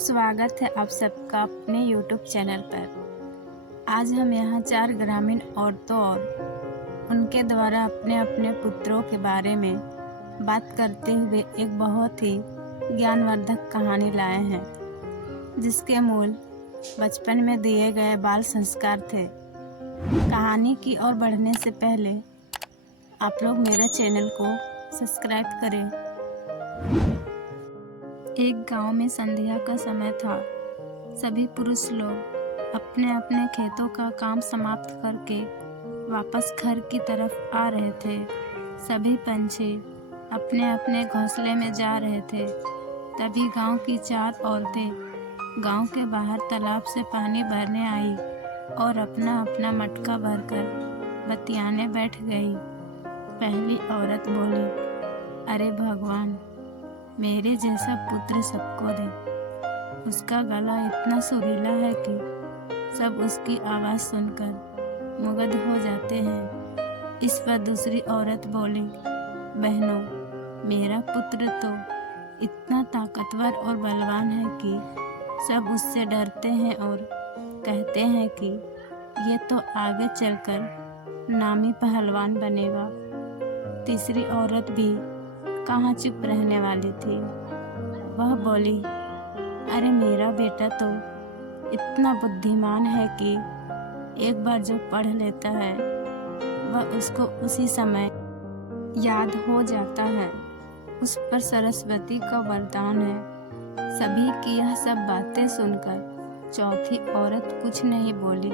स्वागत है आप सबका अपने YouTube चैनल पर। आज हम यहाँ 4 ग्रामीण औरतों और उनके द्वारा अपने अपने पुत्रों के बारे में बात करते हुए एक बहुत ही ज्ञानवर्धक कहानी लाए हैं, जिसके मूल बचपन में दिए गए बाल संस्कार थे। कहानी की ओर बढ़ने से पहले आप लोग मेरे चैनल को सब्सक्राइब करें। एक गांव में संध्या का समय था। सभी पुरुष लोग अपने अपने खेतों का काम समाप्त करके वापस घर की तरफ आ रहे थे। सभी पंछी अपने अपने घोंसले में जा रहे थे। तभी गांव की 4 औरतें गांव के बाहर तालाब से पानी भरने आई और अपना अपना मटका भरकर बतियाने बैठ गई। पहली औरत बोली, अरे भगवान, मेरे जैसा पुत्र सबको दे। उसका गला इतना सुरीला है कि सब उसकी आवाज़ सुनकर मुग्ध हो जाते हैं। इस पर दूसरी औरत बोली, बहनों, मेरा पुत्र तो इतना ताकतवर और बलवान है कि सब उससे डरते हैं और कहते हैं कि ये तो आगे चलकर नामी पहलवान बनेगा। तीसरी औरत भी कहाँ चुप रहने वाली थी। वह बोली, अरे मेरा बेटा तो इतना बुद्धिमान है कि एक बार जो पढ़ लेता है वह उसको उसी समय याद हो जाता है। उस पर सरस्वती का वरदान है। सभी की यह सब बातें सुनकर चौथी औरत कुछ नहीं बोली।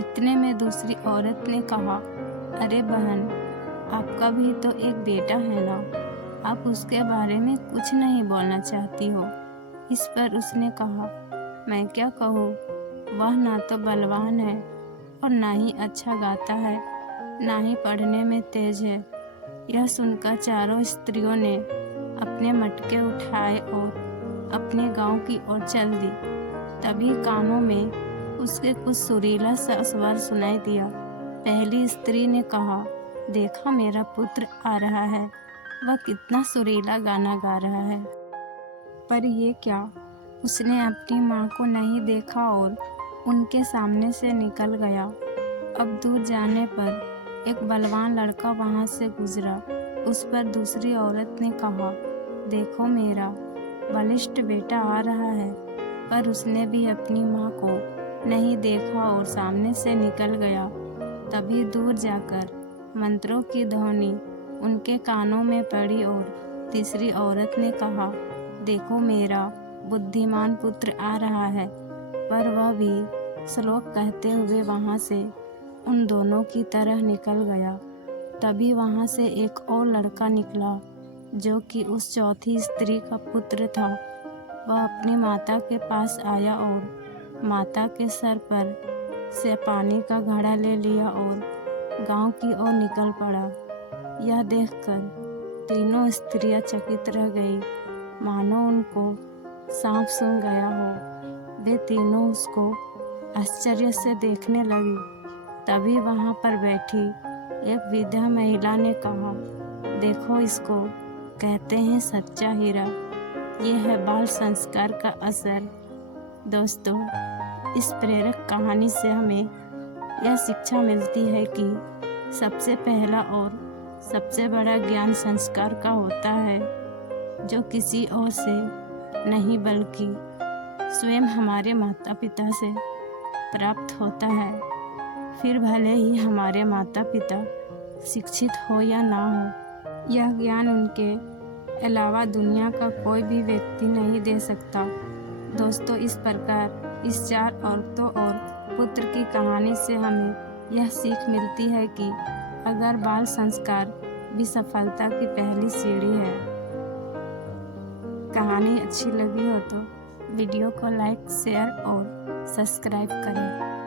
इतने में दूसरी औरत ने कहा, अरे बहन, आपका भी तो एक बेटा है ना, आप उसके बारे में कुछ नहीं बोलना चाहती हो। इस पर उसने कहा, मैं क्या कहूँ, वह ना तो बलवान है और ना ही अच्छा गाता है, ना ही पढ़ने में तेज है। यह सुनकर चारों स्त्रियों ने अपने मटके उठाए और अपने गांव की ओर चल दी। तभी कानों में उसके कुछ सुरीला सा स्वर सुनाई दिया। पहली स्त्री ने कहा, देखा, मेरा पुत्र आ रहा है, वह कितना सुरीला गाना गा रहा है। पर ये क्या, उसने अपनी माँ को नहीं देखा और उनके सामने से निकल गया। अब दूर जाने पर एक बलवान लड़का वहाँ से गुजरा। उस पर दूसरी औरत ने कहा, देखो, मेरा बलिष्ठ बेटा आ रहा है। पर उसने भी अपनी माँ को नहीं देखा और सामने से निकल गया। तभी दूर जाकर मंत्रों की ध्वनि उनके कानों में पड़ी और तीसरी औरत ने कहा, देखो, मेरा बुद्धिमान पुत्र आ रहा है। पर वह भी श्लोक कहते हुए वहाँ से उन दोनों की तरह निकल गया। तभी वहाँ से एक और लड़का निकला, जो कि उस चौथी स्त्री का पुत्र था। वह अपनी माता के पास आया और माता के सर पर से पानी का घड़ा ले लिया और गांव की ओर निकल पड़ा। यह देखकर तीनों स्त्रियां चकित रह गई, मानो उनको सांप सूंघ गया हो। वे तीनों उसको आश्चर्य से देखने लगी। तभी वहाँ पर बैठी एक वृद्धा महिला ने कहा, देखो, इसको कहते हैं सच्चा हीरा। ये है बाल संस्कार का असर। दोस्तों, इस प्रेरक कहानी से हमें यह शिक्षा मिलती है कि सबसे पहला और सबसे बड़ा ज्ञान संस्कार का होता है, जो किसी और से नहीं बल्कि स्वयं हमारे माता पिता से प्राप्त होता है। फिर भले ही हमारे माता पिता शिक्षित हो या ना हो, यह ज्ञान उनके अलावा दुनिया का कोई भी व्यक्ति नहीं दे सकता। दोस्तों, इस प्रकार इस 4 औरतों और पुत्र की कहानी से हमें यह सीख मिलती है कि अगर बाल संस्कार भी सफलता की पहली सीढ़ी है। कहानी अच्छी लगी हो तो वीडियो को लाइक, शेयर और सब्सक्राइब करें।